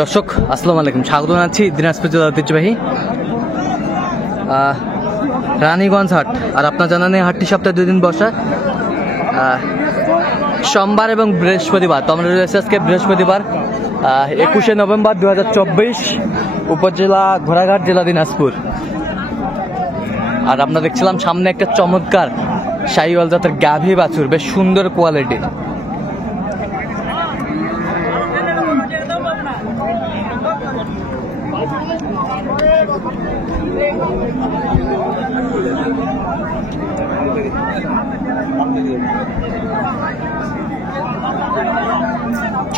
দর্শক আসসালামু আলাইকুম, স্বাগত জানাচ্ছি দিনাজপুর জেলার ঐতিহ্যবাহী রানীগঞ্জ হাট। আর আপনার জানা নেই হাটটি সপ্তাহে 2 দিন বসা, সোমবার এবং বৃহস্পতিবার। তো আমরা রয়েছে আজকে বৃহস্পতিবার 21শে নভেম্বর 2024, উপজেলা ঘোড়াঘাট, জেলা দিনাজপুর। আর আমরা দেখছিলাম সামনে একটা চমৎকার শাহিওয়াল জাতের গাভী বাছুর, বেশ সুন্দর কোয়ালিটির।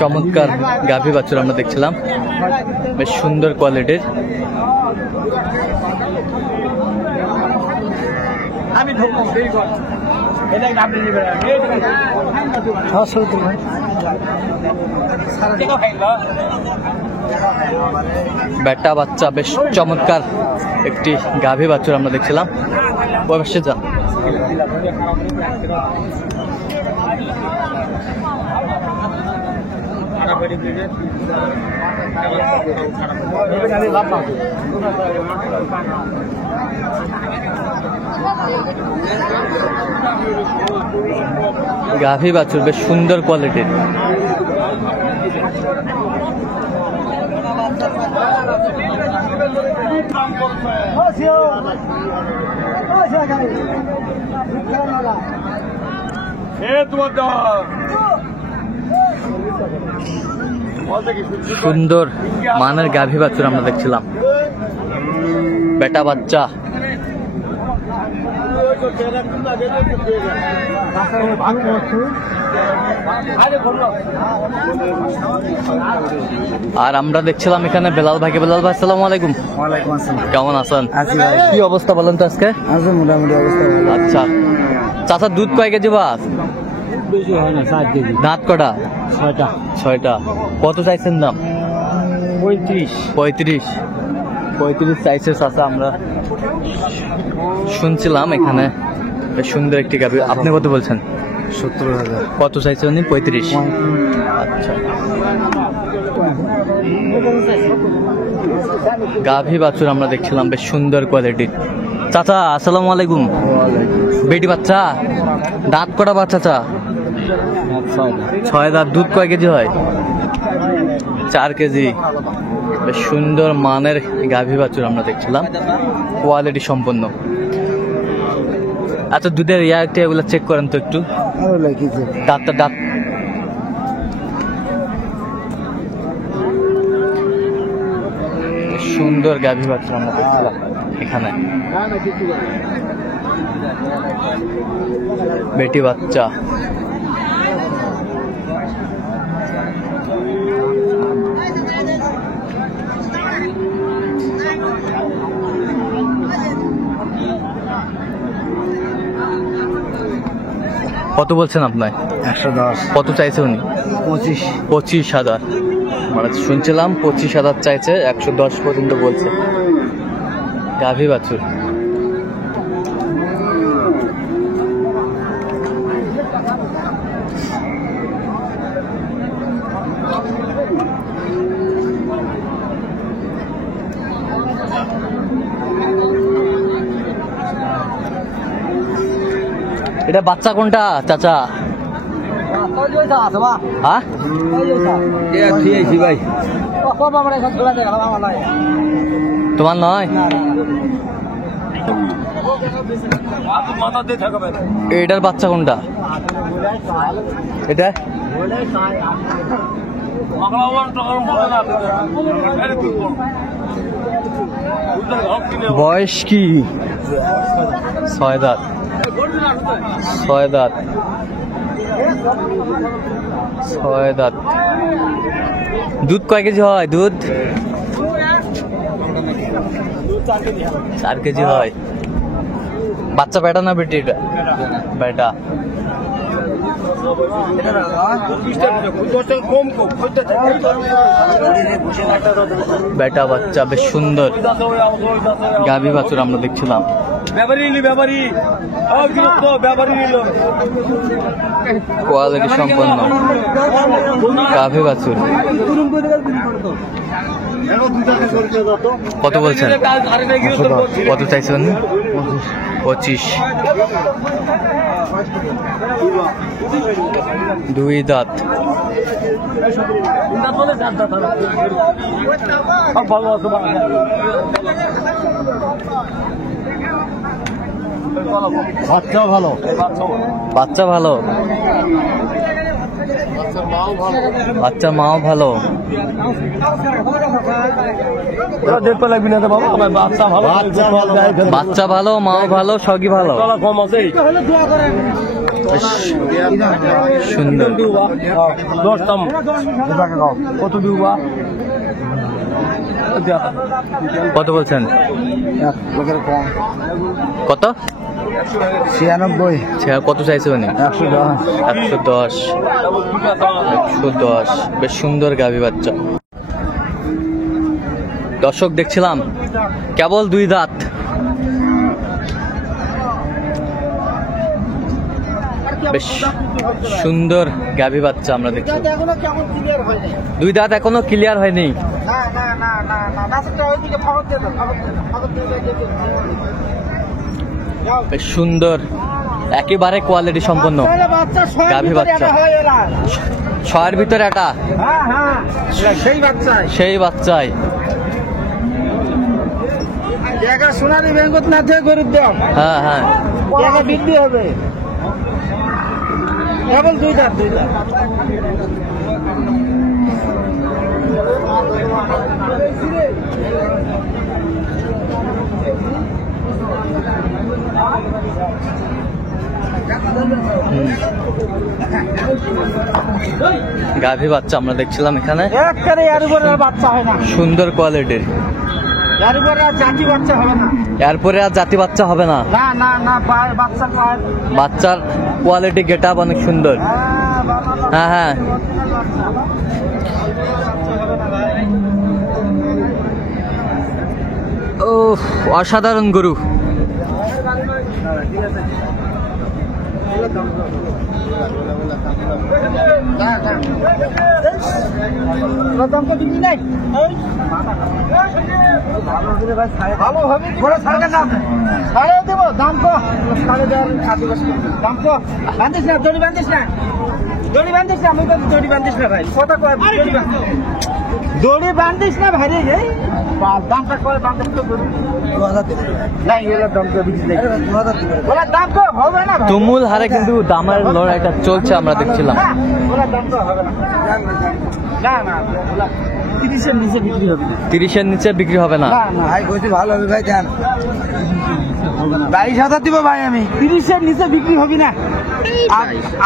চমৎকার গাভী বাছুর আমরা দেখছিলাম, বেশ সুন্দর কোয়ালিটির। বেটা বাচ্চা বেশ চমৎকার একটি গাভী বাছুর আমরা দেখছিলাম। অবশ্যই যা গাভী বাছুর বেশ সুন্দর কোয়ালিটির। সুন্দর মানের গাভী বাছুর আমরা দেখছিলাম, বেটা বাচ্চা। আর আমরা দেখছিলাম এখানে বেলাল ভাইকে। বেলাল ভাই আসসালামু আলাইকুম। ওয়ালাইকুম আসসালাম। কেমন আছেন? কি অবস্থা বলেন তো আজকে? আছে মোটামুটি অবস্থা। আচ্ছা চাচা, দুধ কয় কেজি বাস? বেশি হয় না, 7 কেজি। দাঁত কটা? 6টা। 6টা। কত চাইছেন দাম? 35 চাইছে চাচা। আমরা শুনছিলাম এখানে বেশ সুন্দর একটি গাভী। আপনি কত বলছেন? 70,000। কত চাইছে উনি? 35। আচ্ছা, গাভী বাছুর আমরা দেখছিলাম বেশ সুন্দর কোয়ালিটির। চাচা আসসালামু আলাইকুম। বেটি বাচ্চা, দাঁত কটা বাচ্চা? চাচা 6 দাঁত। দুধ কয় কেজি হয়? 4 কেজি। বেশ সুন্দর মানের গাভী বাছুর আমরা দেখছিলাম, কোয়ালিটি সম্পন্ন। আচ্ছা, দুধের রিয়াক্ট এগুলো চেক করেন তো একটু। দাঁতটা দাঁত সুন্দর গাভী বাছুর আমরা দেখছিলাম এখানে। বেটি বাচ্চা। কত বলছেন আপনার? 110। কত চাইছে উনি? 25,000। মানে শুনছিলাম 25,000 চাইছে, 110 পর্যন্ত বলছে গাভী বাছুর। এটা বাচ্চা কোনটা চাচা? হ্যাঁ ভাই, তোমার নয়? এটার বাচ্চা কোনটা? এটা বয়স কি? 6 দাঁত। 6 দাঁত। 6 দাঁত। দুধ কয় কেজি হয়? দুধ 4 কেজি হয়। বাচ্চা বেটা না বেটি? এটা বেটা। বেটা বাচ্চা বেশ সুন্দর গাভী বাছুর আমরা দেখছিলাম। কোয়ালিটি সম্পন্ন গাভী বাছুর। কত বলছেন? কত চাইছেন? 25। দুই দাঁত। বাচ্চাও ভালো। বাচ্চা ভালো, বাচ্চা মাও ভালো। বাচ্চা ভালো, মাও ভালো, সবই ভালো। বেশ সুন্দর। কত বলছেন? কত? 96। কত চাইছে উনি? 110। 110। বেশ সুন্দর গাভী বাচ্চা। দর্শক দেখছিলাম কেবল দুই দাঁত। বেশ সুন্দর গাভী বাচ্চা আমরা দেখছি। দুই দাঁত এখনো ক্লিয়ার হয়নি। বেশ সুন্দর, একেবারে কোয়ালিটি সম্পন্ন গাভী বাচ্চা। 6-এর ভিতরে একটা সেই বাচ্চাই। সোনালী ব্যাংকত না থেকে গরিব দাম। হ্যাঁ হ্যাঁ, বিক্রি হবে কেবল দুই দাঁত। গাভী বাচ্চা আমরা দেখছিলাম এখানে। বাচ্চা হয় না, সুন্দর কোয়ালিটির। এরপরে আর জাতি বাচ্চা হবে না। বাচ্চার কোয়ালিটি গেট আপ অনেক সুন্দর। হ্যাঁ হ্যাঁ, ও অসাধারণ গরু। দড়ি বান্ধিস না, দড়ি বান্ধিস না ভাই, কথা কয় দড়ি বান্ধিস না ভাই রে। দামটা কয় বান্ধিস তো দাম তো হবে না। তুমুল হারে কিন্তু দামের লড়াইটা চলছে আমরা দেখছিলাম। না না 30-এর নিচে বিক্রি হবে না। 30-এর নিচে বিক্রি হবে না। ভাই কইছি ভালো হবে ভাই, দেন 22,000 দিব ভাই আমি। 30-এর নিচে বিক্রি হবে না।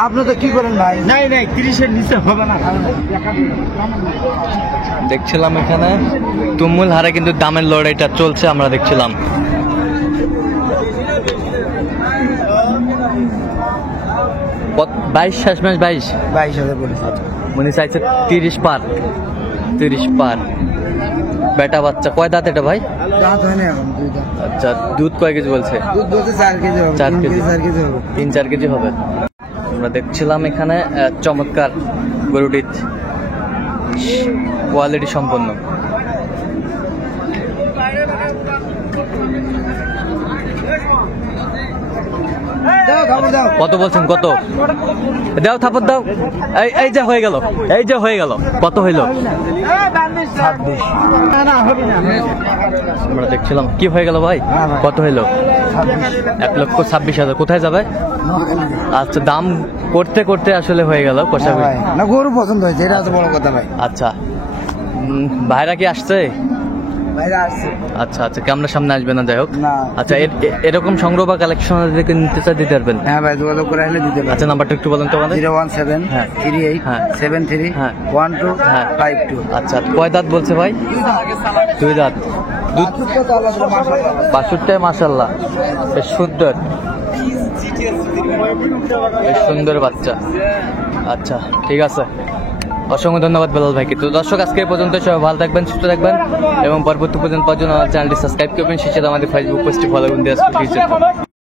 আপনি তো কি করেন ভাই? নাই নাই 30-এর নিচে হবে না। দেখছিলাম এখানে তুমুল হারে কিন্তু দামের লড়াইটা চলছে আমরা দেখছিলাম। বাইশ শেষমেশ 22,000 বলেছে। মনে চাইছে 30 পার। 30 পার। বেটা বাচ্চা কয় দাঁত এটা ভাই? দাঁত হয় না এখন, দুই দাঁত। আচ্ছা, দুধ কয় কেজি বলছে? দুধ বলতে 4 কেজি হবে। 4 কেজি। 4 কেজি হবে। 3-4 কেজি হবে। আমরা দেখছিলাম এখানে চমৎকার গরুটি, কোয়ালিটি সম্পন্ন। কত বলছেন? কত দাও, থাপড় দাও। এই যে হয়ে গেল, এই যে হয়ে গেল। কত হইল? 26। আমরা দেখছিলাম কি হয়ে গেল ভাই? কত হইলো? 1,26,000। কোথায় যাবে? আচ্ছা, দাম করতে করতে আসলে হয়ে গেল কষাকষি। না, গরু পছন্দ হয়েছে, এটা তো বড় কথা ভাই। আচ্ছা, ভাইরা কি আসছে? আচ্ছা আচ্ছা, ক্যামেরার সামনে আসবে না, যাই হোক। আচ্ছা, এরকম সংগ্রহ বা কালেকশন নিতে চাই, দিতে পারবেন? হ্যাঁ ভাই, যোগাযোগ করে আসলে দিতে পারবেন। আচ্ছা, নাম্বারটা একটু বলেন তো আমাদের। 01738731252। আচ্ছা, কয় দাঁত বলছে ভাই? 2 দাঁত। দুধ 62, মাশাআল্লাহ, বেশ সুন্দর। বেশ সুন্দর বাচ্চা। আচ্ছা ঠিক আছে, অসংখ্য ধন্যবাদ বেলাল ভাইকে। তো দর্শক আজকে এই পর্যন্ত, সবাই ভালো থাকবেন, সুস্থ থাকবেন এবং পরবর্তী পর্যন্ত পাওয়ার জন্য আমার চ্যানেলটি সাবস্ক্রাইব করবেন, সেই সাথে আমাদের ফেসবুক পেজটি ফলো করুন।